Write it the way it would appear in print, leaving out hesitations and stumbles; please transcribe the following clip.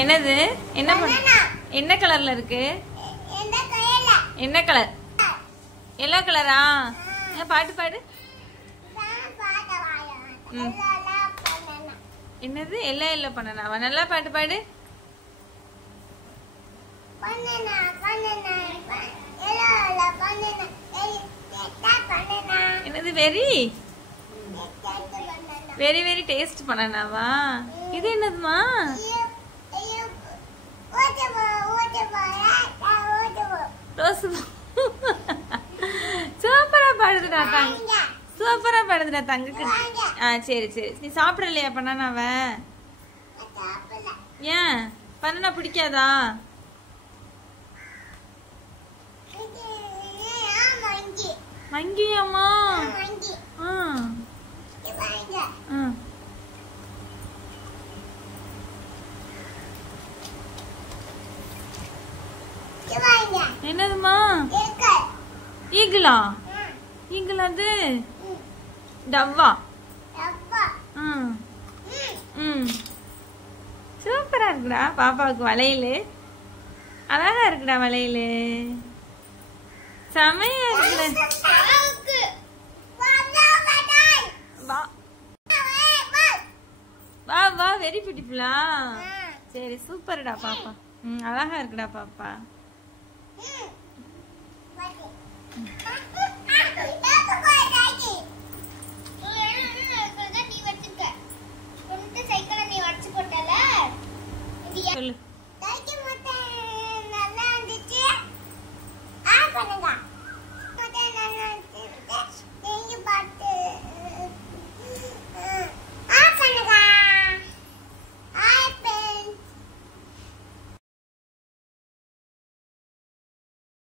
என்னது? என்ன கலர்ல இருக்கு? என்ன கலர்? எல்லோ கலரா? பாட்டு பாடு. என்னது? எல்லோ பண்ணனாவா? நல்லா பாட்டு பாடு. என்னது? வெரி வெரி வெரி டேஸ்ட் பண்ணனாவா? இது என்னதுமா? சூப்பரா பாடுதுடா தங்க. சூப்பரா பாடுதுடா தங்கக்கு. சரி சரி. நீ சாப்பிடலையா பண்ணனாவ? ஏன் பண்ணனா பிடிக்காதா? மங்கியாமா? என்னதுமா? ஈகிளா? ஈகிள் அது டவ்வா. சூப்பரா இருக்குடா பாப்பாவுக்கு வளையல். அழகா இருக்குடா வளையல். செமையா இருக்குடா. வா வா வெரி பியூட்டிஃபுல்லா. சரி சூப்பர்டா பாப்பா. அழகா இருக்குடா பாப்பா. சொல்லு.